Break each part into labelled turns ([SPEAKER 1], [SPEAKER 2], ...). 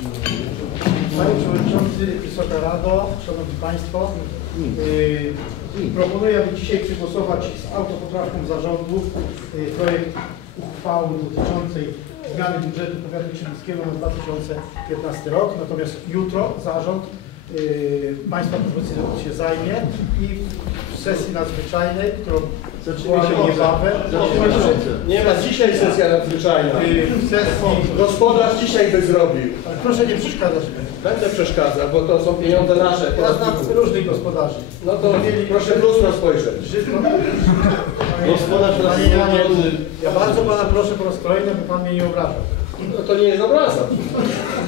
[SPEAKER 1] Panie Przewodniczący, Wysoka Rado, Szanowni Państwo, yy, proponuję, aby dzisiaj przegłosować z autopoprawką zarządu yy, projekt uchwały dotyczącej zmiany budżetu powiatu krzywickiego na 2015 rok. Natomiast jutro zarząd yy, Państwa propozycją się zajmie i w sesji nadzwyczajnej, którą Niebawem,
[SPEAKER 2] Zatrzymaj się. Nie ma dzisiaj sesja nadzwyczajna.
[SPEAKER 1] sesji,
[SPEAKER 2] Gospodarz dzisiaj by zrobił.
[SPEAKER 1] Ale proszę nie przeszkadzać.
[SPEAKER 2] Będę przeszkadzał, bo to są pieniądze nasze.
[SPEAKER 1] Ja znam różnych gospodarzy.
[SPEAKER 2] No to proszę w lustro spojrzeć.
[SPEAKER 1] Wszystko.
[SPEAKER 3] Gospodarz nas
[SPEAKER 1] ja bardzo pana proszę po raz kolejny, by pan mnie nie obrażał.
[SPEAKER 2] No to nie jest obraza.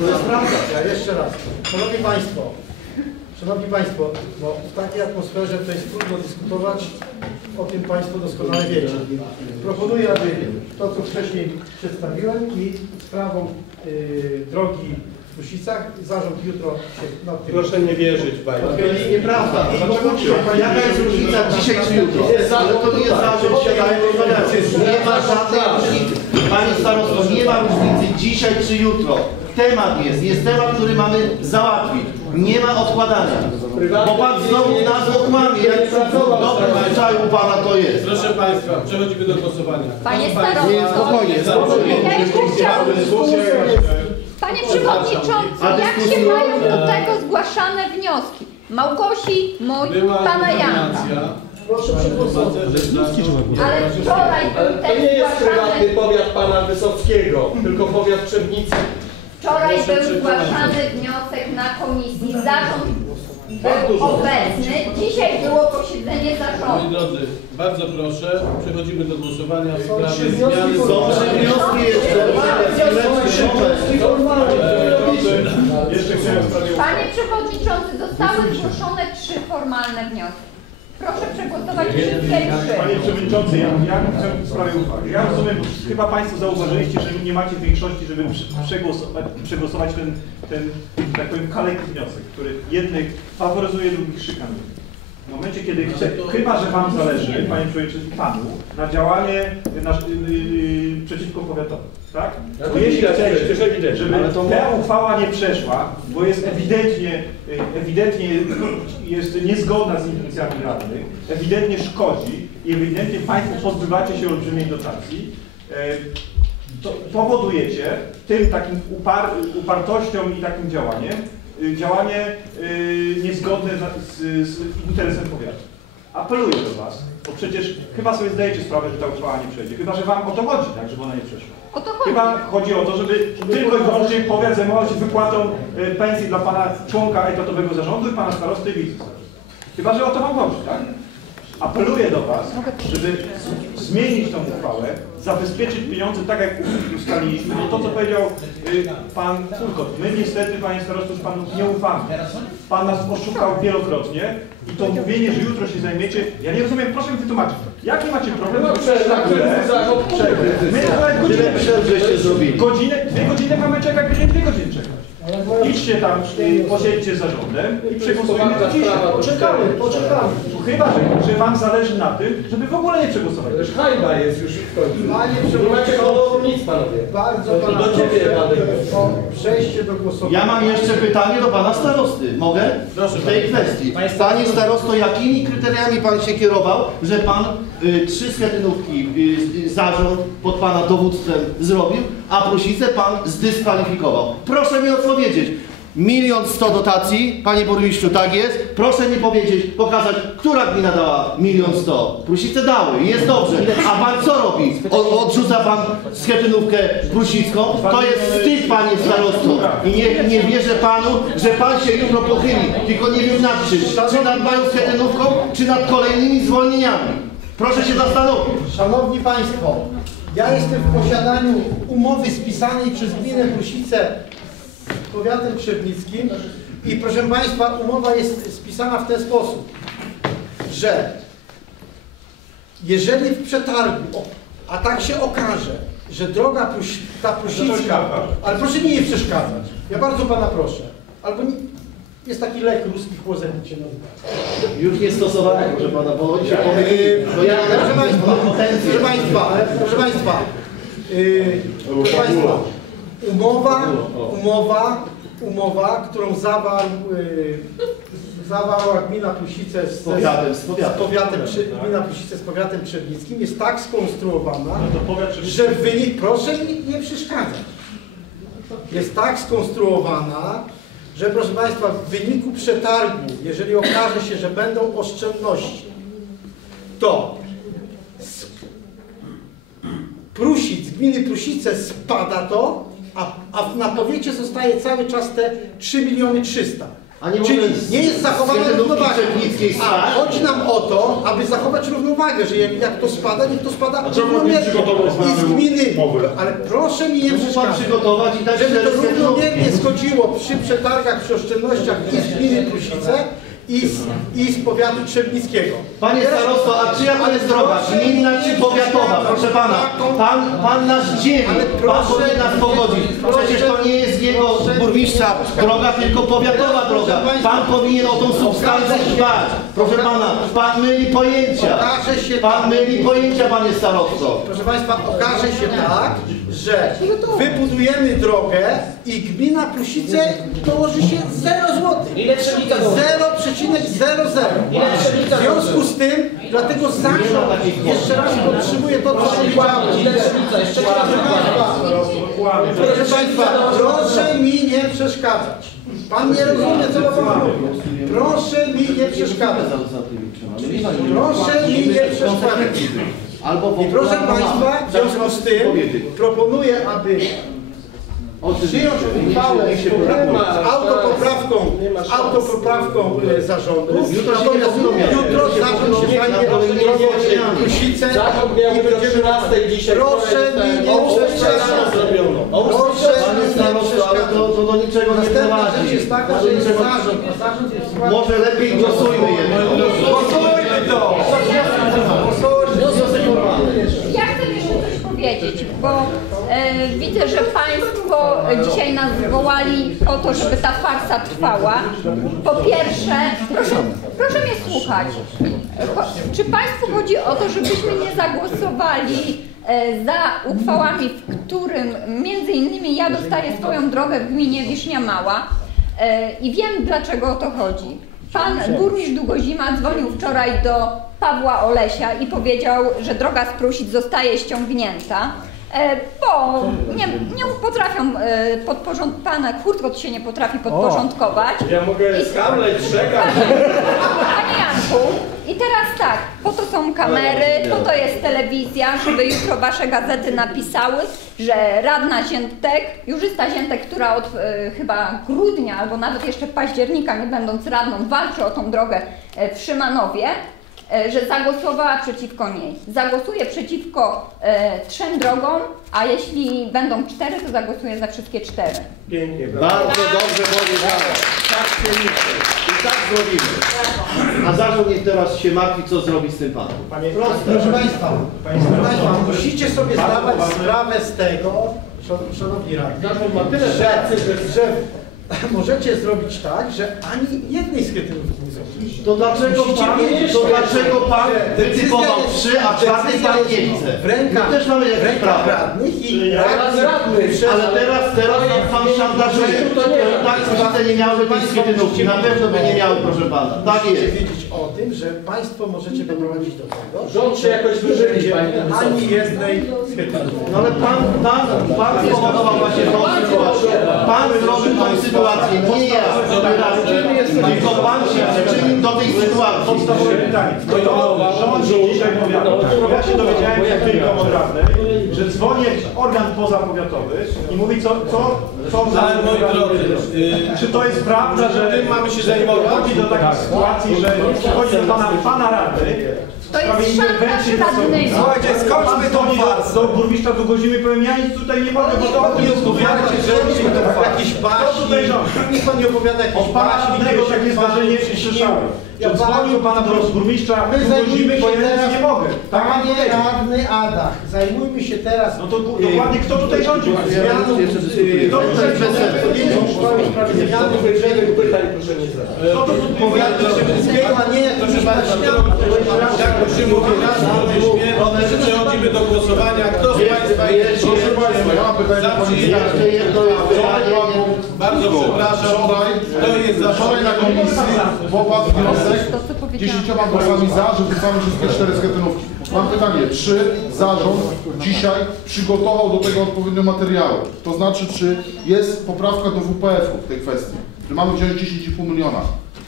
[SPEAKER 1] To jest prawda. Ja jeszcze raz. Szanowni Państwo, Szanowni Państwo, bo w takiej atmosferze to jest trudno dyskutować, o tym Państwo doskonale wiecie. Proponuję, aby to, co wcześniej przedstawiłem i sprawą y, drogi w Kusicach, zarząd jutro się nad tym...
[SPEAKER 2] Proszę nie wierzyć bajkę.
[SPEAKER 3] To jest nieprawda. Jaka jest różnica dzisiaj czy jutro? Ale to nie jest zarząd, siadają i rozmawiają. Nie ma żadnej różnicy. Panie starosto, nie ma różnicy dzisiaj czy jutro. Temat jest, jest temat, który mamy załatwić. Nie ma odkładania. Bo pan znowu nas okłamie. Jak dobrym zwyczaju u pana to jest.
[SPEAKER 4] Proszę Państwa, przechodzimy do głosowania.
[SPEAKER 5] Panie starosto,
[SPEAKER 3] Spokojnie, spokojnie.
[SPEAKER 5] ja jeszcze Panie Przewodniczący, jak się mają do tego zgłaszane wnioski? Małgosi, mój,
[SPEAKER 4] Była
[SPEAKER 5] Pana Janka.
[SPEAKER 4] informacja.
[SPEAKER 1] Proszę przegłosować.
[SPEAKER 5] Ale wczoraj
[SPEAKER 2] Ale
[SPEAKER 5] był
[SPEAKER 2] to
[SPEAKER 5] ten
[SPEAKER 2] nie jest prywatny powiat pana Wysockiego, tylko powiat Trzebnicy.
[SPEAKER 5] Wczoraj był zgłaszany wniosek na komisji. Zarząd był obecny. Dzisiaj było posiedzenie
[SPEAKER 4] Moi
[SPEAKER 5] zarządu.
[SPEAKER 4] drodzy, bardzo proszę, przechodzimy do głosowania w sprawie zmiany...
[SPEAKER 3] Są trzy wnioski jeszcze.
[SPEAKER 5] Panie Przewodniczący, zostały zgłoszone trzy formalne wnioski. Proszę przegłosować trzy.
[SPEAKER 6] Panie Przewodniczący, ja, ja chcę w sprawie uchwały. Ja rozumiem, chyba Państwo zauważyliście, że nie macie większości, żeby prze- przegłosować, przegłosować ten, ten, tak powiem, kaleky wniosek, który jednych faworyzuje, drugich szykanuje. W momencie, kiedy chce, chyba, że Wam zależy, Panie Przewodniczący, Panu, na działanie na, yy, yy, przeciwko powiatowi, tak?
[SPEAKER 2] Ja to
[SPEAKER 6] Bo jeśli chcecie, żeby
[SPEAKER 3] to
[SPEAKER 6] ta uchwała nie przeszła, bo jest ewidentnie, y, ewidentnie jest niezgodna z intencjami radnych, ewidentnie szkodzi i ewidentnie Państwo pozbywacie się olbrzymiej dotacji, y, to powodujecie tym takim upar, upartością i takim działaniem, działanie y, niezgodne z, z interesem powiatu. Apeluję do Was, bo przecież chyba sobie zdajecie sprawę, że ta uchwała nie przejdzie. Chyba, że Wam o to chodzi, tak, żeby ona nie przeszła.
[SPEAKER 5] O to chodzi.
[SPEAKER 6] Chyba chodzi o to, żeby tylko i wyłącznie powiat zajmował się wypłatą e, pensji dla pana członka etatowego zarządu i pana starosty i wicestarosty. Chyba, że o to wam chodzi, tak? Apeluję do was, żeby zmienić tą uchwałę, zabezpieczyć pieniądze tak, jak ustaliliśmy, bo to, co powiedział y, pan Fulkot, my niestety, panie starosto, już panu nie ufamy. Pan nas oszukał wielokrotnie i to mówienie, że jutro się zajmiecie, ja nie rozumiem, proszę mi wytłumaczyć, jaki macie problem,
[SPEAKER 2] No
[SPEAKER 6] przejść na
[SPEAKER 2] zarząd
[SPEAKER 6] przerwy. My nawet godzinę
[SPEAKER 3] żeście zrobili.
[SPEAKER 6] Godzinę, dwie godziny mamy czekać, będziemy dwie godziny czekać. Idźcie tam, posiedźcie z zarządem i przegłosujemy to dzisiaj.
[SPEAKER 1] Poczekamy, poczekamy.
[SPEAKER 6] Chyba, że, że wam zależy na tym, żeby w ogóle nie przegłosować.
[SPEAKER 2] Już hańba jest już w końcu.
[SPEAKER 1] Panie
[SPEAKER 2] honoru nic, panowie.
[SPEAKER 1] Bardzo pana
[SPEAKER 2] do ciebie,
[SPEAKER 1] o przejście do głosowania.
[SPEAKER 3] Ja mam jeszcze pytanie do pana starosty. Mogę?
[SPEAKER 4] Proszę
[SPEAKER 3] W tej kwestii. Panie starosto, jakimi kryteriami pan się kierował, że pan trzy schetynówki y, y, zarząd pod pana dowództwem zrobił, a Prusicę pan zdyskwalifikował? Proszę mi odpowiedzieć. Milion sto dotacji, panie burmistrzu, tak jest. Proszę mi powiedzieć, pokazać, która gmina dała milion sto. Prusice dały, jest dobrze. A pan co robi? Odrzuca pan schetynówkę prusicką? To jest wstyd, panie starosto. I nie, nie wierzę panu, że pan się jutro pochyli. Tylko nie wiem nad czym. Czy nad moją schetynówką, czy nad kolejnymi zwolnieniami. Proszę się zastanowić.
[SPEAKER 1] Szanowni Państwo, ja jestem w posiadaniu umowy spisanej przez gminę Prusice z powiatem krzewnickim i proszę Państwa, umowa jest spisana w ten sposób, że jeżeli w przetargu, a tak się okaże, że droga ta Prusicka, ale proszę mi nie przeszkadzać, ja bardzo Pana proszę, albo nie, jest taki lek ruski chłozenik się nazywa.
[SPEAKER 3] Już nie stosowałem, proszę pana, bo się pomylili. To ja
[SPEAKER 1] Proszę Państwa, proszę Państwa, proszę Państwa, yy, proszę Państwa, umowa, umowa umowa, którą zawarł, y, zawarła gmina Plusice z,
[SPEAKER 3] Z powiatem, z powiatem.
[SPEAKER 1] z powiatem Przy- gmina Plusice z powiatem trzebnickim jest tak skonstruowana,
[SPEAKER 6] No
[SPEAKER 1] że wynik, proszę mi nie przeszkadzać, jest tak skonstruowana, że proszę Państwa, w wyniku przetargu, jeżeli okaże się, że będą oszczędności, to z Prusic, gminy Prusice spada to, a, a na powiecie zostaje cały czas te 3 miliony 300.
[SPEAKER 3] A nie
[SPEAKER 1] Czyli nie jest zachowana równowaga. A chodzi nam o to, aby zachować równowagę, że jak, jak to spada, niech to spada
[SPEAKER 7] czemu nie przygotował
[SPEAKER 1] I z gminy, ale proszę mi nie przeszkadzać.
[SPEAKER 3] przygotować i dać
[SPEAKER 1] Żeby to
[SPEAKER 3] 400
[SPEAKER 1] równomiernie schodziło przy przetargach, przy oszczędnościach i z gminy Prusice i z, i z powiatu trzebnickiego.
[SPEAKER 3] Panie starosto, a czyja to jest droga? Gminna
[SPEAKER 1] mi
[SPEAKER 3] czy powiatowa? Proszę pana, pan, pan nas dzieli. Pan
[SPEAKER 1] proszę
[SPEAKER 3] powinien nas pogodzić. Przecież to nie jest jego
[SPEAKER 1] proszę
[SPEAKER 3] burmistrza droga, tylko powiatowa droga. Pan powinien o tą substancję dbać. Proszę pana, pan myli pojęcia. Pan
[SPEAKER 1] tak.
[SPEAKER 3] myli pojęcia, panie starosto.
[SPEAKER 1] Proszę Państwa, okaże się tak, że wybudujemy drogę i gmina Prusice dołoży się 0 zł.
[SPEAKER 2] Ile Trzebnica dołoży?
[SPEAKER 1] 0,00. W związku z tym, dlatego zarząd, jeszcze raz podtrzymuję to, co powiedziałem. Proszę Państwa, proszę mi nie przeszkadzać. Pan nie rozumie, co Pan mówi. Proszę mi nie przeszkadzać. Proszę mi nie przeszkadzać.
[SPEAKER 3] Albo
[SPEAKER 1] I proszę Państwa, w związku z tym proponuję, aby przyjąć uchwałę z autopoprawką, z autopoprawką e, zarządu.
[SPEAKER 3] Jutro się
[SPEAKER 1] Natomiast jutro zarząd się
[SPEAKER 3] Nie,
[SPEAKER 1] zajmie
[SPEAKER 3] na to nie
[SPEAKER 1] rozwiązaniem
[SPEAKER 3] nie.
[SPEAKER 1] Kusice i będziemy...
[SPEAKER 2] 13 dzisiaj.
[SPEAKER 1] Proszę mi nie przeszkadzać. Proszę mi nie przeszkadzać.
[SPEAKER 3] to do niczego nie prowadzi.
[SPEAKER 1] jest taka, że jest zarząd.
[SPEAKER 3] Może lepiej głosujmy jednak.
[SPEAKER 1] Głosujmy to! Wniosek formalny.
[SPEAKER 5] Ja chcę jeszcze coś powiedzieć, bo e, widzę, że Państwo dzisiaj nas zwołali po to, żeby ta farsa trwała. Po pierwsze, proszę, proszę mnie słuchać. Czy Państwu chodzi o to, żebyśmy nie zagłosowali e, za uchwałami, w którym między innymi ja dostaję swoją drogę w gminie Wisznia Mała e, i wiem dlaczego o to chodzi. Pan burmistrz Długozima dzwonił wczoraj do Pawła Olesia i powiedział, że droga z Prusic zostaje ściągnięta, bo nie, nie potrafią e, podporządkować, pan Kurtkot się nie potrafi podporządkować.
[SPEAKER 2] Ja mogę skamleć, czekać.
[SPEAKER 5] Panie Janku, i teraz tak, po to są kamery, po to jest telewizja, żeby jutro wasze gazety napisały, że radna Ziętek, Jurzysta Ziętek, która od e, chyba grudnia albo nawet jeszcze października, nie będąc radną, walczy o tą drogę e, w Szymanowie, e, że zagłosowała przeciwko niej. Zagłosuje przeciwko e, trzem drogom, a jeśli będą cztery, to zagłosuje za wszystkie cztery.
[SPEAKER 2] Pięknie, prawda?
[SPEAKER 3] Bardzo dobrze powiedziane. Tak się liczy. I tak zrobimy. A zarząd niech teraz się martwi, co zrobi z tym panem.
[SPEAKER 6] Panie,
[SPEAKER 1] Proszę Państwa, proszę Państwa, musicie sobie zdawać sprawę z tego, szan- Szanowni Radni,
[SPEAKER 2] Zarząd ma tyle
[SPEAKER 1] że,
[SPEAKER 2] pracy, że
[SPEAKER 1] że możecie zrobić tak, że ani jednej schetynówki nie zrobicie.
[SPEAKER 3] To dlaczego
[SPEAKER 1] Musicie
[SPEAKER 3] pan, to
[SPEAKER 1] że-
[SPEAKER 3] dlaczego pan
[SPEAKER 1] że
[SPEAKER 3] wytypował trzy, a czwarty pan nie chce?
[SPEAKER 1] W rękach,
[SPEAKER 3] My też mamy
[SPEAKER 1] w
[SPEAKER 3] jakieś
[SPEAKER 1] rękach
[SPEAKER 3] prawo.
[SPEAKER 1] radnych i
[SPEAKER 2] radnych,
[SPEAKER 1] przez-
[SPEAKER 3] Ale teraz, teraz pan, pan szantażuje. Tak, Prusice nie miały tej schetynówki. Na pewno by nie miały, proszę pana. Tak
[SPEAKER 1] Musicie
[SPEAKER 3] jest.
[SPEAKER 1] wiedzieć o tym, że Państwo możecie doprowadzić do tego,
[SPEAKER 2] Rząd się jakoś wyżywi,
[SPEAKER 1] że
[SPEAKER 2] panie
[SPEAKER 1] ani jednej schetynówki.
[SPEAKER 3] No ale pan, pan, pan spowodował właśnie tą sytuację. Pan zrobił tą sytuację, nie ja. Tylko pan się przyczynił do tej sytuacji.
[SPEAKER 6] podstawowe pytanie. No rząd dzisiaj powiatu. Ja się dowiedziałem przed chwilką od radnej, że dzwoni organ pozapowiatowy i mówi co, co, co
[SPEAKER 4] Ale moi drodzy, y,
[SPEAKER 6] Czy to jest prawda, że
[SPEAKER 4] Tym mamy się
[SPEAKER 6] że
[SPEAKER 4] zajmować?
[SPEAKER 6] dochodzi do takiej sytuacji, że przychodzi do pana, pana rady
[SPEAKER 5] To jest szantaż radnymi.
[SPEAKER 1] Słuchajcie, skończmy
[SPEAKER 6] dzwoni do- burmistrza Długozimy i powiem, ja nic tutaj nie mogę, bo to o tym
[SPEAKER 1] opowiadajcie, że jakieś
[SPEAKER 6] Kto
[SPEAKER 1] baśni.
[SPEAKER 6] tutaj rządzi?
[SPEAKER 1] Niech pan nie opowiada
[SPEAKER 6] Od
[SPEAKER 1] jakichś
[SPEAKER 6] pana
[SPEAKER 1] baśni. kiedy się
[SPEAKER 6] takie zdarzenie słyszałem.
[SPEAKER 1] Ja
[SPEAKER 6] dzwonił pana do burmistrza?
[SPEAKER 1] My zajmujmy
[SPEAKER 6] bo
[SPEAKER 1] się
[SPEAKER 6] ja nic
[SPEAKER 1] teraz,
[SPEAKER 6] nie mogę. Tak pan
[SPEAKER 1] panie radny Adach, zajmujmy się teraz
[SPEAKER 6] No to dokładnie kto tutaj rządzi?
[SPEAKER 1] zmianą. Kto tutaj zmiany
[SPEAKER 2] Wyżej pytań proszę nie zadać.
[SPEAKER 6] Kto to tu
[SPEAKER 1] powiatu Trzebnickiego, a nie jak to się
[SPEAKER 4] jak się mówi? Raz, powiedzmy, przechodzimy do głosowania. Kto z Państwa jest
[SPEAKER 7] Proszę Państwa, ja mam pytanie do Pani
[SPEAKER 4] przyjęciem?
[SPEAKER 3] Jeszcze jedno jest pytanie.
[SPEAKER 4] Bardzo przepraszam.
[SPEAKER 7] Wczoraj,
[SPEAKER 4] To jest za
[SPEAKER 7] wczoraj na komisji popadł wniosek
[SPEAKER 5] To, co powiedziałam.
[SPEAKER 7] 10 głosami za, że wrzucamy wszystkie cztery skretynówki. Mam pytanie, czy zarząd dzisiaj przygotował do tego odpowiednie materiały? To znaczy, czy jest poprawka do WPF-u w tej kwestii? Że mamy wziąć 10,5 miliona.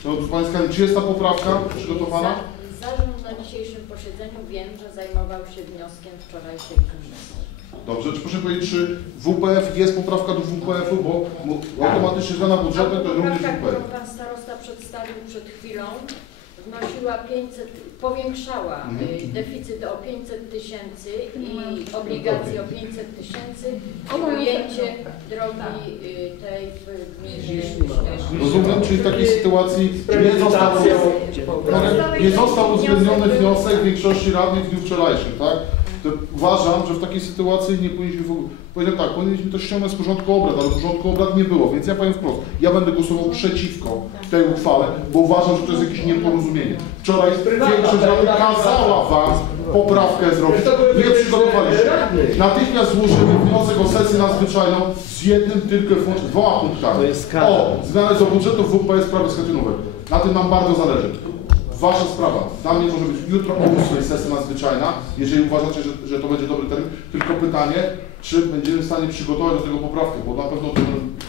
[SPEAKER 7] To Panie Skarbnik, czy jest ta poprawka przygotowana?
[SPEAKER 8] Zarząd na dzisiejszym posiedzeniu wiem, że zajmował się wnioskiem wczorajszej komisji.
[SPEAKER 7] Dobrze, czy proszę powiedzieć, czy WPF jest poprawka do WPF-u, bo automatycznie zmiana budżetu to również
[SPEAKER 8] Poprawka,
[SPEAKER 7] WPF.
[SPEAKER 8] którą Pan Starosta przedstawił przed chwilą, wnosiła 500, powiększała y, deficyt o 500 tysięcy i obligacje o 500 tysięcy. I ujęcie drogi y, tej w gminie.
[SPEAKER 7] Rozumiem, czyli w takiej sytuacji nie został, nie został uwzględniony
[SPEAKER 8] wniosek
[SPEAKER 7] większości radnych w dniu wczorajszym, tak? To uważam, że w takiej sytuacji nie powinniśmy w ogóle, powiem tak, powinniśmy to ściągnąć z porządku obrad, ale porządku obrad nie było, więc ja powiem wprost, ja będę głosował przeciwko tej uchwale, bo uważam, że to jest jakieś nieporozumienie. Wczoraj większość radnych kazała Wam poprawkę zrobić, nie przygotowaliście. Natychmiast złożymy wniosek o sesję nadzwyczajną z jednym tylko dwoma punktami.
[SPEAKER 3] To jest skandal.
[SPEAKER 7] O, zmianę do budżetu WP sprawy schetynówek. Na tym nam bardzo zależy. Wasza sprawa. Dla mnie może być jutro o 8 sesja nadzwyczajna, jeżeli uważacie, że, że to będzie dobry termin. Tylko pytanie, czy będziemy w stanie przygotować do tego poprawkę, bo na pewno to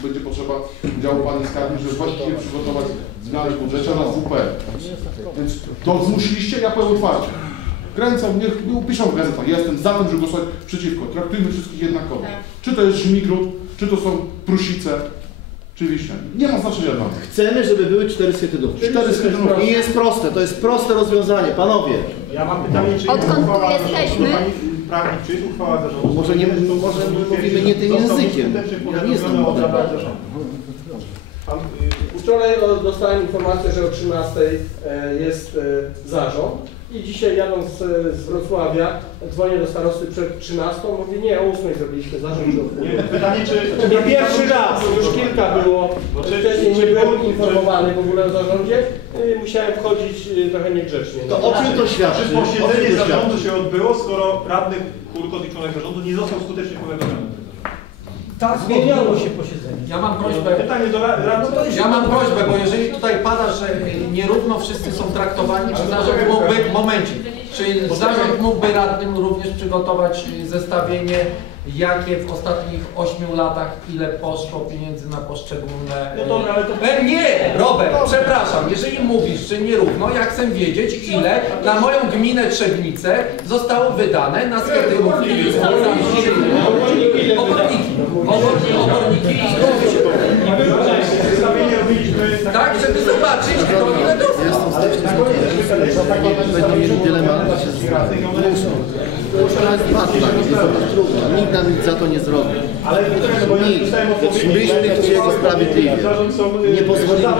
[SPEAKER 7] będzie potrzeba udziału Pani Skarbnik, żeby właściwie przygotować zmiany w budżecie na WP. Więc to zmusiliście, ja powiem otwarcie. Kręcą, niech nie piszą w gazetach. Ja jestem za tym, żeby głosować przeciwko. Traktujmy wszystkich jednakowo. Czy to jest Żmigród, czy to są Prusice, czy Wiśnia. Nie ma znaczenia dla mnie.
[SPEAKER 3] Chcemy, żeby były cztery schetynówki.
[SPEAKER 7] Cztery schetynówki.
[SPEAKER 3] I jest proste, to jest proste rozwiązanie, panowie.
[SPEAKER 6] Ja mam pytanie, czy
[SPEAKER 5] Odkąd tu
[SPEAKER 6] uchwała
[SPEAKER 5] jesteśmy?
[SPEAKER 6] prawnik, czy jest uchwała zarządu?
[SPEAKER 3] Może nie- może mówimy nie tym językiem. Ja nie znam
[SPEAKER 2] Wczoraj o- dostałem informację, że o 13 e, jest e, zarząd i dzisiaj jadąc e, z Wrocławia dzwonię do starosty przed 13, mówi nie, o 8 zrobiliśmy zarząd.
[SPEAKER 6] Nie, pytanie, czy...
[SPEAKER 2] Nie pierwszy raz, już kilka było,
[SPEAKER 6] Bo czy-
[SPEAKER 2] wcześniej
[SPEAKER 6] czy-
[SPEAKER 2] nie byłem
[SPEAKER 6] czy-
[SPEAKER 2] informowany w ogóle o zarządzie, y, musiałem wchodzić y, trochę niegrzecznie.
[SPEAKER 3] To o czym to świadczy?
[SPEAKER 6] Czy posiedzenie zarządu się odbyło, skoro radny Kurkot i członek zarządu nie został skutecznie powiadomiony?
[SPEAKER 1] Tak, zmieniało się posiedzenie.
[SPEAKER 9] Ja mam prośbę,
[SPEAKER 6] Pytanie do ra- radnego.
[SPEAKER 9] ja mam prośbę, bo jeżeli tutaj pada, że nierówno wszyscy są traktowani, czy zarząd mógłby, momencik, czy zarząd mógłby radnym również przygotować zestawienie, jakie w ostatnich 8 latach, ile poszło pieniędzy na poszczególne...
[SPEAKER 6] No dobra, ale to-
[SPEAKER 9] E, Nie, Robert, przepraszam, jeżeli mówisz, że nierówno, ja chcę wiedzieć, ile na moją gminę Trzebnice zostało wydane na sklepy Oborniki, oborniki, oborniki i. Tak, żeby zobaczyć, kto ile dostał.
[SPEAKER 3] Będą mieli dylemat, to muszą. To jest nich, jest to trudno. Nikt nam nic za to nie zrobi.
[SPEAKER 6] Ale no
[SPEAKER 3] Nikt. myśmy chcieli sprawiedliwie.
[SPEAKER 6] Y,
[SPEAKER 3] Nie pozwolili nam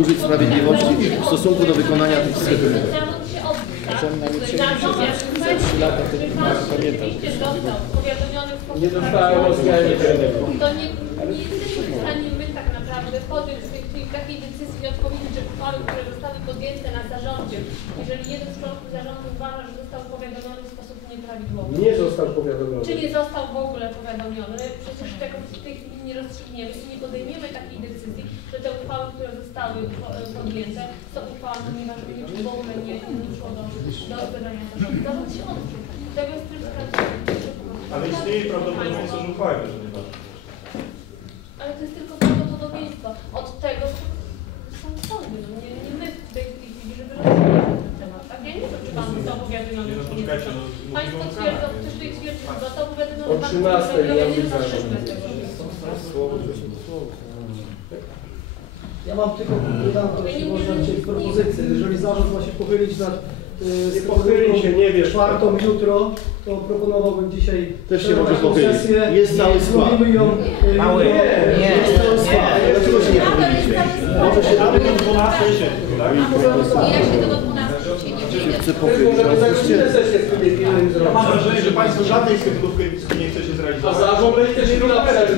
[SPEAKER 3] użyć sprawiedliwości w stosunku do wykonania tych schetynówek.
[SPEAKER 10] Zarząd się odbył, tak? Natomiast rzeczywiście został powiadomiony w sposób
[SPEAKER 2] Nie żadnego.
[SPEAKER 10] to nie, nie jesteśmy w stanie my tak naprawdę podjąć w tej chwili takiej decyzji i odpowiedzieć, że uchwały, które zostały podjęte na zarządzie, jeżeli jeden z członków zarządu uważa, że został powiadomiony w sposób nieprawidłowy.
[SPEAKER 2] Nie został powiadomiony.
[SPEAKER 10] Czy nie został w ogóle powiadomiony? Przecież tego w tej chwili nie rozstrzygniemy i nie podejmiemy takiej decyzji, że te uchwały, które zostały po- podjęte, są uchwałami nieważnymi, czy w ogóle nie, nie szło do, do zarządu. Zarząd się odczuł. Tego jest tryb.
[SPEAKER 6] Ale istnieje prawdopodobieństwo, że uchwała będzie nieważna.
[SPEAKER 10] Ale to jest tylko prawdopodobieństwo. Od tego są sądy. No nie, nie my w tej chwili, żeby rozmawiać na ten temat. Tak? Ja nie wiem, czy pan został powiadomiony,
[SPEAKER 6] no
[SPEAKER 10] czy nie
[SPEAKER 6] no,
[SPEAKER 10] Państwo twierdzą, ktoś tutaj twierdzi, że został powiadomiony.
[SPEAKER 2] O
[SPEAKER 10] pan
[SPEAKER 2] 13
[SPEAKER 10] twierdzi,
[SPEAKER 2] miał
[SPEAKER 10] ja
[SPEAKER 1] mam tylko pytanie, jeśli można propozycję. Jeżeli zarząd ma się pochylić nad
[SPEAKER 2] Nie pochyli się, nie wiesz.
[SPEAKER 1] czwartą jutro, to proponowałbym dzisiaj
[SPEAKER 3] Też się może pochylić.
[SPEAKER 1] sesję
[SPEAKER 3] Jest cały skład.
[SPEAKER 1] Zrobimy ją y,
[SPEAKER 9] Mały.
[SPEAKER 1] jutro.
[SPEAKER 9] Nie,
[SPEAKER 3] Jest cały skład. Dlaczego się nie powinniście?
[SPEAKER 6] Może się nawet do 12 sierpnia, tak?
[SPEAKER 5] Ja się tego 12 się nie wyjdę.
[SPEAKER 3] Czy pochylić?
[SPEAKER 2] Możemy za godzinę sesję w trybie pilnym
[SPEAKER 6] Ja
[SPEAKER 2] zrobić.
[SPEAKER 6] mam wrażenie, że Państwo żadnej sklepówki nie chcecie
[SPEAKER 2] A
[SPEAKER 6] zrealizować.
[SPEAKER 2] zarząd będzie się na przerwy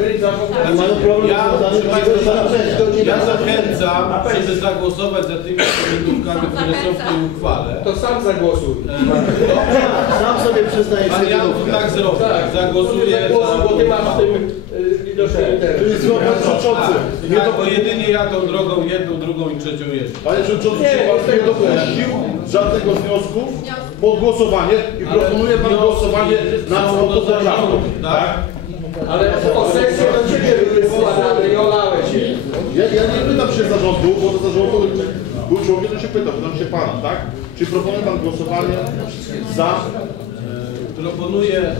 [SPEAKER 3] problem
[SPEAKER 4] Ja,
[SPEAKER 3] związany z
[SPEAKER 4] ja zachęcam, żeby zagłosować za tymi komendówkami, które są w tej uchwale.
[SPEAKER 2] To sam zagłosuj.
[SPEAKER 3] Sam sobie przyznaję
[SPEAKER 4] Jan
[SPEAKER 3] schetynówkę.
[SPEAKER 4] tak zrobi,
[SPEAKER 2] Tak,
[SPEAKER 4] zagłosuje
[SPEAKER 2] zagłosuj, bo ty masz w tym.
[SPEAKER 7] To jest panie przewodniczący. Nie do...
[SPEAKER 4] bo jedynie jadą drogą jedną, drugą i trzecią jeżdżą.
[SPEAKER 7] Panie przewodniczący,
[SPEAKER 2] Nie,
[SPEAKER 7] pan nie dopuścił żadnego wniosku pod głosowanie i proponuje pan głosowanie nad autopoprawką.
[SPEAKER 4] Tak?
[SPEAKER 2] Ale o sesję do ciebie były składane i olałeś je.
[SPEAKER 7] Ja, ja nie pytam się zarządu, bo do zarządu był człowiek, to się pyta, pytam się pana, tak? Czy proponuje pan głosowanie za
[SPEAKER 4] E, Proponuję e,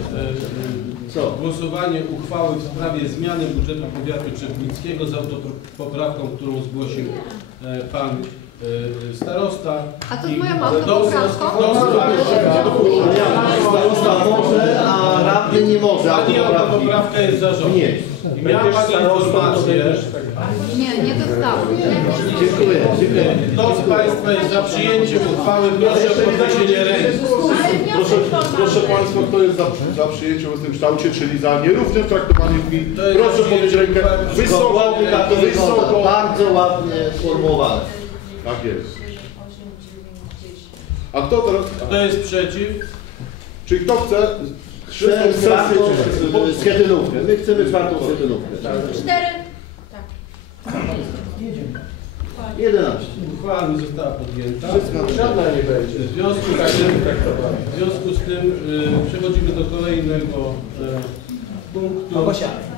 [SPEAKER 3] Co?
[SPEAKER 4] głosowanie uchwały w sprawie zmiany budżetu powiatu czernickiego z autopoprawką, którą zgłosił e, pan e, starosta.
[SPEAKER 5] A to z moją autopoprawką?
[SPEAKER 3] Starosta może, a radny nie może.
[SPEAKER 4] Pani autopoprawka jest zarządzona.
[SPEAKER 3] Nie.
[SPEAKER 4] I miała Pani informację,
[SPEAKER 5] Nie, nie dostałam.
[SPEAKER 3] Dziękuję, dziękuję.
[SPEAKER 4] kto z Państwa jest za przyjęciem uchwały, proszę o podniesienie ręki.
[SPEAKER 7] Proszę, proszę Państwa, kto jest za, za przyjęciem w tym kształcie, czyli za nierównym traktowaniem gmin, proszę podnieść rękę wysoko,
[SPEAKER 3] Dokładnie tak
[SPEAKER 7] wysoko.
[SPEAKER 3] Bardzo ładnie sformułowane.
[SPEAKER 7] Tak jest. A kto teraz?
[SPEAKER 4] Kto jest przeciw?
[SPEAKER 7] Czy kto chce? Wszystko
[SPEAKER 3] czwartą schetynówkę. My chcemy czwartą schetynówkę.
[SPEAKER 5] Cztery.
[SPEAKER 3] 11.
[SPEAKER 4] Uchwała nie została podjęta.
[SPEAKER 2] Żadna nie będzie.
[SPEAKER 4] W związku z tym, w związku z tym y, przechodzimy do kolejnego y, punktu.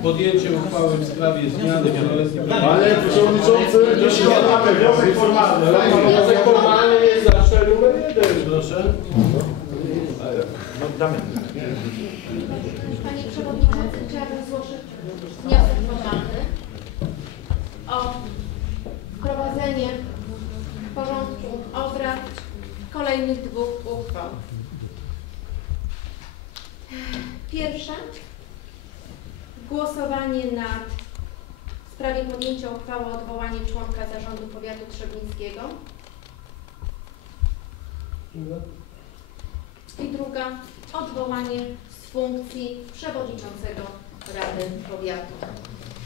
[SPEAKER 4] Podjęcie uchwały w sprawie zmiany wieloletniej
[SPEAKER 7] Panie Przewodniczący, nie śladamy wniosek formalny.
[SPEAKER 2] Wniosek formalny jest zawsze numer jeden.
[SPEAKER 4] Proszę.
[SPEAKER 11] Panie Przewodniczący, chciałabym złożyć wniosek formalny o wprowadzenie w porządku obrad kolejnych dwóch uchwał. Pierwsza, głosowanie nad w sprawie podjęcia uchwały o odwołaniu członka zarządu powiatu trzebnickiego. I druga, odwołanie z funkcji przewodniczącego Rady Powiatu.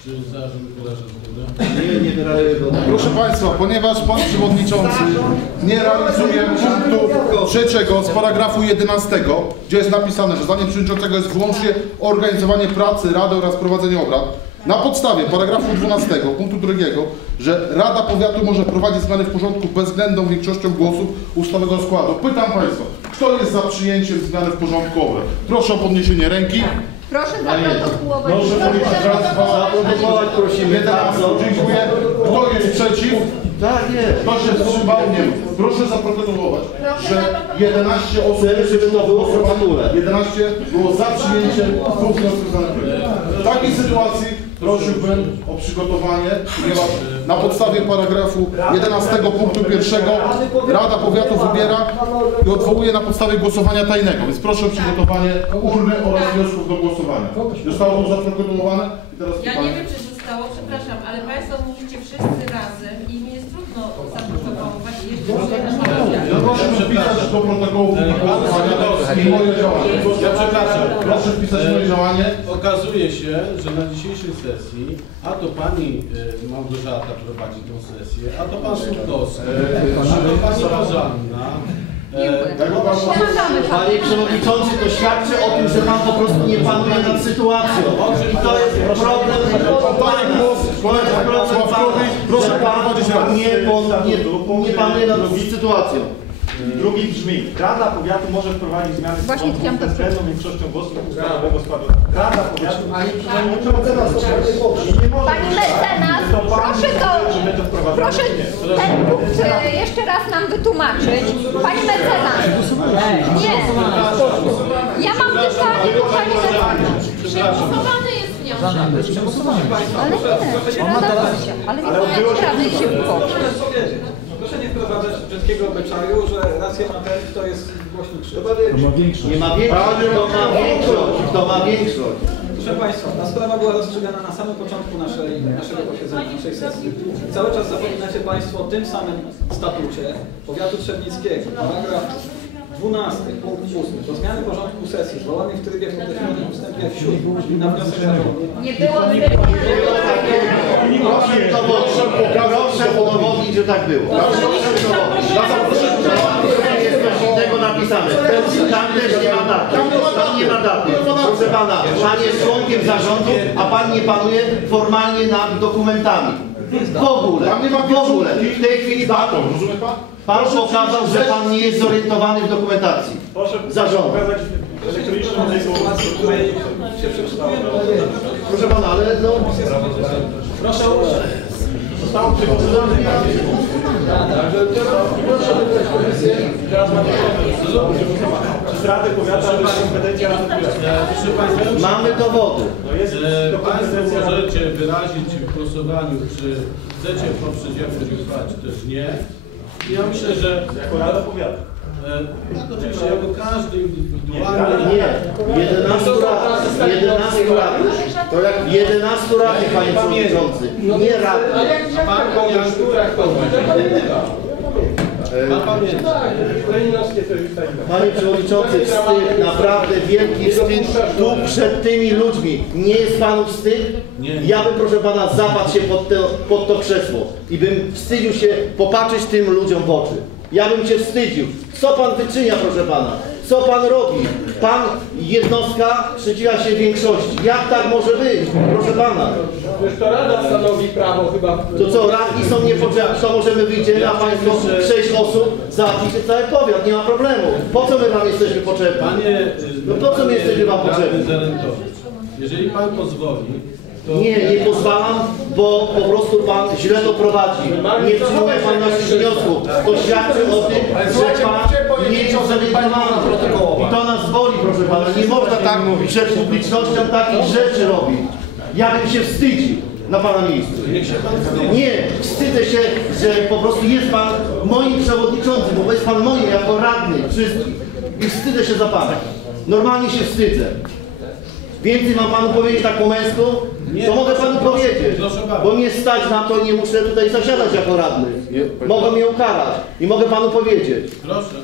[SPEAKER 4] Czy zarząd wyraża zgodę?
[SPEAKER 3] Nie, nie wyrażę.
[SPEAKER 7] Proszę Państwa, ponieważ Pan Przewodniczący nie realizuje punktu trzeciego z paragrafu 11, gdzie jest napisane, że zdaniem Przewodniczącego jest wyłącznie organizowanie pracy Rady oraz prowadzenie obrad, na podstawie paragrafu 12 punktu drugiego, że Rada Powiatu może prowadzić zmiany w porządku bezwzględną większością głosów ustawowego składu. Pytam Państwa, kto jest za przyjęciem zmiany w porządku obrad? Proszę o podniesienie ręki.
[SPEAKER 5] Proszę zaprotokołować.
[SPEAKER 7] Proszę powiedzieć raz, dwa,
[SPEAKER 3] Zaprotokołować prosimy.
[SPEAKER 7] 11. Dziękuję. Kto jest przeciw?
[SPEAKER 3] Tak jest.
[SPEAKER 7] Kto się wstrzymał? Nie. Proszę zaprotokołować, że 11 osób
[SPEAKER 3] żeby to było w protokole.
[SPEAKER 7] 11 było za przyjęciem dwóch wniosków zaległych. W takiej sytuacji prosiłbym o przygotowanie, ponieważ na podstawie paragrafu 11 punktu pierwszego Rada Powiatu wybiera i odwołuje na podstawie głosowania tajnego. Więc proszę o przygotowanie urny oraz wniosków do głosowania. Zostało to zaprotokołowane? I teraz
[SPEAKER 12] Ja nie wiem, czy zostało, przepraszam, ale Państwo mówicie wszyscy razem i mi jest trudno zaprotokołować jeszcze
[SPEAKER 7] proszę wpisać do protokołu głosowania i moje działanie.
[SPEAKER 4] Ja przepraszam.
[SPEAKER 7] Proszę wpisać moje działanie.
[SPEAKER 4] Okazuje się, że na dzisiejszej sesji, a to pani e, Małgorzata prowadzi tą sesję, a to pan Słupkowski, a to pani Marzanna. e,
[SPEAKER 5] Siadamy,
[SPEAKER 3] Panie Przewodniczący, to świadczy o tym, że Pan po prostu nie panuje nad sytuacją. I to jest problem
[SPEAKER 7] Oddaję głos. Proszę
[SPEAKER 3] Pan nie panuje nad sytuacją.
[SPEAKER 6] Drugi brzmi, Rada Powiatu może wprowadzić zmiany w porządku bezwzględną większością głosów ustawowego składu. Rada Powiatu
[SPEAKER 5] Pani mecenas, proszę to,
[SPEAKER 6] żeby to wprowadzić.
[SPEAKER 5] proszę ten punkt e, jeszcze raz nam wytłumaczyć. Pani mecenas, nie. Ja mam pytanie do pani mecenas.
[SPEAKER 12] Przegłosowany jest wniosek.
[SPEAKER 5] Ale nie, Rada Powiatu, ale nie powinna rady się wypowiedzieć.
[SPEAKER 13] Proszę nie wprowadzać brzydkiego obyczaju, że rację ma ten, kto jest głośniejszy.
[SPEAKER 3] Nie ma większości. Kto ma większość? Kto ma większość?
[SPEAKER 13] Proszę Państwa, ta sprawa była rozstrzygana na samym początku naszej, naszego posiedzenia, naszej sesji. Cały czas zapominacie Państwo o tym samym statucie powiatu trzebnickiego, paragraf 12, punkt 8, do zmiany porządku sesji zwołanej w trybie określonym w ustępie 7 na wniosek zarządu.
[SPEAKER 5] Nie było
[SPEAKER 3] Proszę udowodnić, proszę udowodnić, że tak było. Proszę udowodnić. Jest coś innego napisane. napisane. Tam też nie ma daty. Tam nie ma daty. Proszę pana, pan jest członkiem zarządu, a pan nie panuje formalnie nad dokumentami. W ogóle, w ogóle. W tej chwili pan,
[SPEAKER 7] Rozumie pan?
[SPEAKER 3] pan pokazał, że pan nie jest zorientowany w dokumentacji.
[SPEAKER 6] Proszę
[SPEAKER 3] Zarządu.
[SPEAKER 6] przeczytało.
[SPEAKER 3] Proszę pana, ale no...
[SPEAKER 13] Proszę
[SPEAKER 6] Zostało przygotowane Powiatu, ale to jest kompetencja Rady Powiatu.
[SPEAKER 4] Proszę Państwa, już
[SPEAKER 3] Mamy dowody.
[SPEAKER 6] No jest
[SPEAKER 4] E, Państwo
[SPEAKER 6] kompetencja
[SPEAKER 4] możecie wyrazić w głosowaniu, czy chcecie poprzeć jakąś uchwałę, czy też nie. I Ja myślę, że
[SPEAKER 6] Jako Rada Powiatu.
[SPEAKER 4] e, tak oczywiście jako każdy
[SPEAKER 3] Nie,
[SPEAKER 4] indywidualnie.
[SPEAKER 3] 11 radnych, 11 radnych, to jak 11 radnych, panie przewodniczący, nie radnych.
[SPEAKER 2] A pan kogoś tu traktować?
[SPEAKER 3] Panie przewodniczący, wstyd, naprawdę wielki wstyd tu przed tymi ludźmi. Nie jest panu wstyd?
[SPEAKER 4] Nie.
[SPEAKER 3] Ja bym, proszę pana, zapadł się pod, te, pod to krzesło i bym wstydził się popatrzeć tym ludziom w oczy. Ja bym się wstydził. Co pan wyczynia, proszę pana? Co pan robi? Pan, jednostka, sprzeciwia się większości. Jak tak może być, proszę pana?
[SPEAKER 2] Przecież to Rada stanowi prawo chyba.
[SPEAKER 3] To co, radni są niepotrzebni, to możemy wyjdziemy, a państwo sześć osób załatwicie cały powiat, nie ma problemu. Po co my wam jesteśmy potrzebni?
[SPEAKER 4] Panie,
[SPEAKER 3] No po co my jesteśmy wam potrzebni?
[SPEAKER 4] Jeżeli Pan pozwoli.
[SPEAKER 3] Nie, nie pozwalam, bo po prostu pan źle to prowadzi. Nie przyjmuje pan naszych wniosków. To świadczy o tym, że pan nie jest zorientowany. I to nas boli, proszę pana. Nie można tak przed publicznością takich rzeczy robić. Ja bym się wstydził na pana miejscu. Nie, wstydzę się, że po prostu jest pan moim przewodniczącym, bo jest pan moim jako radny wszystkich. I wstydzę się za pana. Normalnie się wstydzę. Więcej mam panu powiedzieć tak po męsku?
[SPEAKER 4] Nie,
[SPEAKER 3] To mogę panu
[SPEAKER 4] proszę,
[SPEAKER 3] powiedzieć,
[SPEAKER 4] proszę
[SPEAKER 3] bo mnie stać na to, nie muszę tutaj zasiadać jako radny. Mogę mnie ukarać i mogę panu powiedzieć.
[SPEAKER 4] Proszę.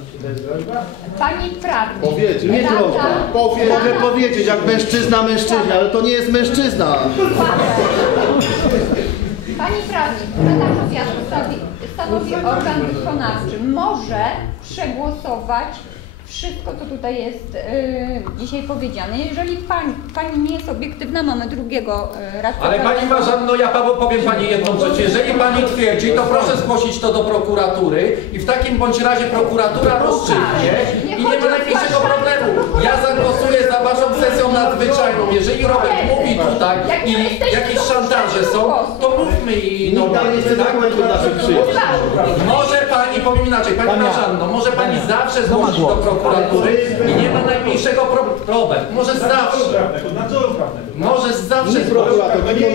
[SPEAKER 5] Pani prawnik.
[SPEAKER 3] Powiedzieć. Nie proszę. Powie, mogę powiedzieć, jak mężczyzna mężczyźnie, ale to nie jest mężczyzna.
[SPEAKER 5] Pani prawnik, Rada Powiatu stanowi, stanowi organ wykonawczy. Może przegłosować wszystko, co tutaj jest yy, dzisiaj powiedziane. Jeżeli pani, pani nie jest obiektywna, mamy drugiego radcę.
[SPEAKER 9] Ale Pani Marzanno, ja Panu powiem Pani jedną rzecz. Jeżeli Pani twierdzi, to proszę zgłosić to do prokuratury i w takim bądź razie prokuratura rozstrzygnie i nie ma najmniejszego problemu. Ja zagłosuję za Waszą sesją nadzwyczajną. Jeżeli Robert mówi tutaj i jakieś szantaże są, to mówmy i normalnie, tak? Może Pani, powiem inaczej, Pani Marzanno, może Pani zawsze zgłosić do prokuratury i nie ma najmniejszego problemu. Może zawsze. Może zawsze
[SPEAKER 6] ludzi.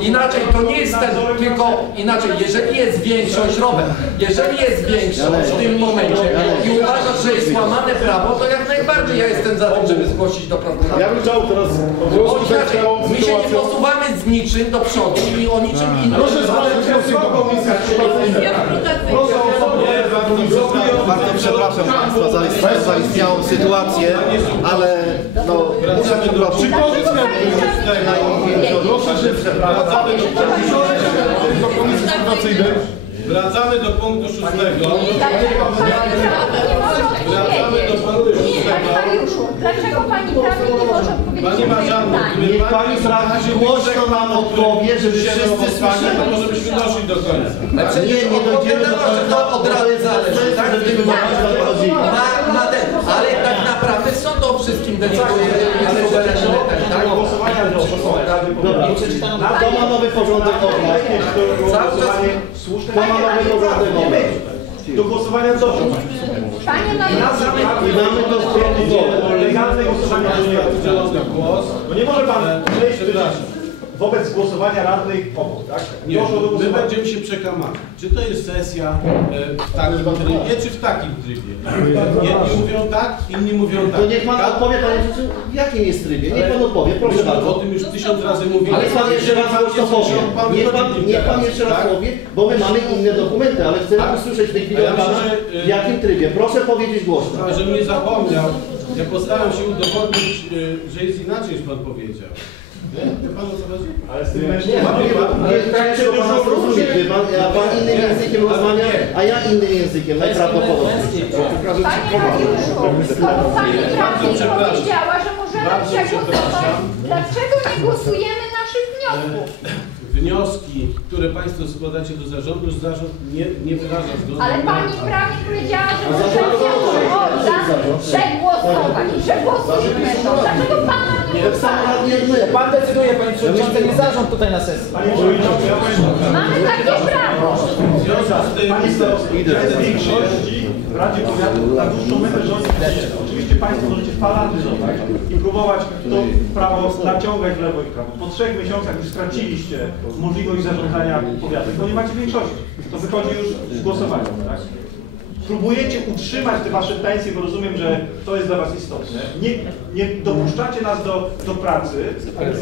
[SPEAKER 9] Inaczej, to nie jest ten, tylko inaczej, jeżeli jest większość, Robert, jeżeli jest większość w tym momencie i uważasz, że jest łamane prawo, to jak najbardziej ja jestem za tym, żeby zgłosić do prokuratury.
[SPEAKER 7] Ja bym chciał teraz
[SPEAKER 9] my się nie posuwamy z niczym do przodu i o niczym innym.
[SPEAKER 7] Proszę złożyć wniosek do komisji. Proszę o
[SPEAKER 3] Bardzo przepraszam Państwa za za zaistniałą sytuację, ale no, muszę przeprosić.
[SPEAKER 7] Czy korzystać Proszę się wracamy do do komisji rekrutacyjnej.
[SPEAKER 4] Wracamy do punktu szóstego. Wracamy do punktu
[SPEAKER 5] Mariuszu, dlaczego pani prawnik nie może odpowiedzieć
[SPEAKER 4] Pani
[SPEAKER 5] na moje pytanie?
[SPEAKER 3] Niech pani prawnik głośno nam odpowie, żeby wszyscy
[SPEAKER 4] to
[SPEAKER 3] słyszeli.
[SPEAKER 4] może byśmy doszli do końca.
[SPEAKER 9] Ale przecież
[SPEAKER 3] Nie, nie dojdziemy do
[SPEAKER 9] że to od rady zależy, tak?
[SPEAKER 3] Państwo dochodzili.
[SPEAKER 9] Na, na ten, ale tak naprawdę sąd o wszystkim decyduje, jest suwerenny ten, tak?
[SPEAKER 6] Głosowania
[SPEAKER 3] to ma nowy porządek obrad.
[SPEAKER 6] To.
[SPEAKER 3] To ma nowy porządek obrad.
[SPEAKER 6] Do głosowania doszło.
[SPEAKER 5] Panie Mariuszu,
[SPEAKER 3] I mamy to w protokoله.
[SPEAKER 6] Legalne głosowanie do nie
[SPEAKER 4] Głos.
[SPEAKER 6] No nie może pan przejść
[SPEAKER 4] Przepraszam.
[SPEAKER 6] Wobec głosowania radnych obok, tak?
[SPEAKER 4] Nie,
[SPEAKER 6] Doszło do
[SPEAKER 4] my
[SPEAKER 6] głosowania.
[SPEAKER 4] będziemy się przekamać. Czy to jest sesja e, w takim trybie, czy w takim trybie? Jedni mówią tak, inni mówią tak.
[SPEAKER 3] To niech pan odpowie, panie przewodniczący, w jakim jest trybie? Niech pan odpowie, proszę
[SPEAKER 4] Myśmy o
[SPEAKER 3] bardzo.
[SPEAKER 4] tym już tysiąc razy mówili.
[SPEAKER 3] Ale pan jeszcze raz głośno powie. Niech pan, niech pan jeszcze raz
[SPEAKER 4] Tak?
[SPEAKER 3] powie, bo my mamy inne dokumenty, ale chcemy
[SPEAKER 4] Tak.
[SPEAKER 3] usłyszeć w tej chwili
[SPEAKER 4] A ja
[SPEAKER 3] od pana,
[SPEAKER 4] myślę, że, y-
[SPEAKER 3] w jakim trybie. Proszę powiedzieć głośno.
[SPEAKER 4] A, żebym nie zapomniał, ja postaram się udowodnić, y, że jest inaczej niż pan powiedział. Nie? Wie pan o co chodzi?
[SPEAKER 6] Ale z tym
[SPEAKER 3] Nie,
[SPEAKER 6] mężczyzną...
[SPEAKER 3] pan, nie, nie, ciężko pana zrozumieć, wie pan, a pan innym językiem rozmawia, a ja innym językiem, najprawdopodobniej.
[SPEAKER 5] Panie Mariuszu, skoro pani prawnik powiedziała, że możemy przegłosować, dlaczego nie głosujemy naszych wniosków?
[SPEAKER 4] Wnioski, które Państwo składacie do zarządu, zarząd nie, nie wyraża zgody.
[SPEAKER 5] Ale pani prawnik powiedziała, że możemy odda przegłosować. Przegłosujmy to. Dlaczego pan nie.
[SPEAKER 13] Pan decyduje, panie przewodniczący, nie zarząd tutaj na sesji.
[SPEAKER 6] Panie przewodniczący, ja powiem
[SPEAKER 5] Mamy takie prawo.
[SPEAKER 4] W związku z tym...
[SPEAKER 6] Większości w Radzie Powiatu na dłuższą metę. Oczywiście Państwo możecie falantyzować i próbować to prawo naciągać w lewo i prawo. Po trzech miesiącach już straciliście możliwość zarządzania powiatem, bo nie macie większości. To wychodzi już z głosowania, tak? Próbujecie utrzymać te wasze pensje, bo rozumiem, że to jest dla was istotne. Nie, nie dopuszczacie nas do, do pracy,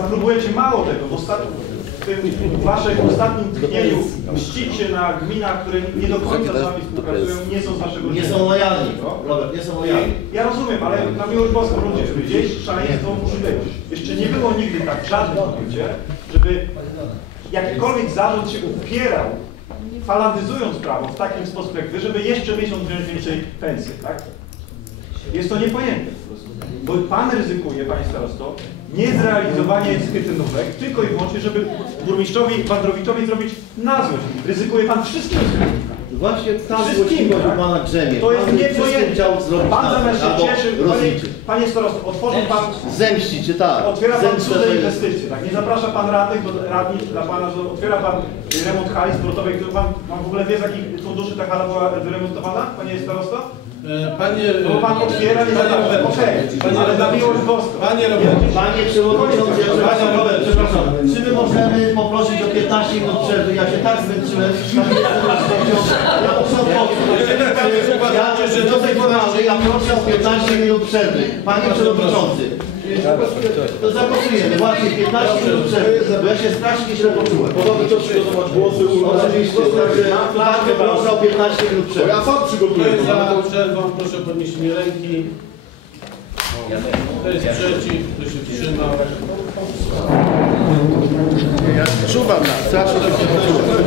[SPEAKER 6] próbujecie mało tego, ostatnim, w tym waszym ostatnim tchnieniu mścić się na gminach, które nie do końca z wami współpracują nie są z waszego
[SPEAKER 3] Nie są lojalni, Robert, nie są lojalni.
[SPEAKER 6] Ja rozumiem, ale na miłość boską ludzie, gdzieś szaleństwo musi być. Jeszcze nie było nigdy tak w żadnym momencie, żeby jakikolwiek zarząd się upierał, falandyzując prawo w takim sposób jak wy, żeby jeszcze miesiąc wziąć więcej pensji, tak? Jest to niepojęte. Bo pan ryzykuje, panie starosto, niezrealizowanie schetynówek tylko i wyłącznie, żeby burmistrzowi Wandrowiczowi zrobić na złość. Ryzykuje pan wszystkim.
[SPEAKER 3] Właśnie ta
[SPEAKER 6] Wszystkim,
[SPEAKER 3] złośliwość
[SPEAKER 6] tak?
[SPEAKER 3] pana grzemie.
[SPEAKER 6] To jest
[SPEAKER 3] zrobić
[SPEAKER 6] Pan zamiast się cieszy, panie, panie starosto, otworzył pan
[SPEAKER 3] Zemścić się, tak.
[SPEAKER 6] Otwiera pan
[SPEAKER 3] Zemsta
[SPEAKER 6] cudze inwestycje, tak? Nie zaprasza pan radnych, bo radni dla pana, że otwiera pan remont hali sportowej, który pan, pan w ogóle wie z jakich funduszy ta hala była wyremontowana, panie starosto?
[SPEAKER 4] E, Panie...
[SPEAKER 6] No bo pan otwiera,
[SPEAKER 4] Panie
[SPEAKER 6] zaprasza.
[SPEAKER 4] Robercie,
[SPEAKER 6] Okej,
[SPEAKER 4] Panie
[SPEAKER 6] boską.
[SPEAKER 4] Panie
[SPEAKER 3] Panie Przewodniczący, przepraszam, Robert, przepraszam. Czy my możemy poprosić o 15 minut przerwy? Ja się tak zmęczyłem. Ja odpocząć. Ja wniosek formalny, ja proszę o 15 minut przerwy. Panie Przewodniczący. To zagłosujemy, właśnie 15 minut przerwy, ja się strasznie źle poczułem.
[SPEAKER 7] Podobno to przygotować głosy,
[SPEAKER 3] Oczywiście, na flagę proszę o 15 minut przerwy.
[SPEAKER 7] ja sam przygotuję.
[SPEAKER 4] Kto jest za przerwą, proszę podnieść ręki. Kto jest przeciw, kto się wstrzymał.
[SPEAKER 3] Czuwam nas, strasznie się poczułem.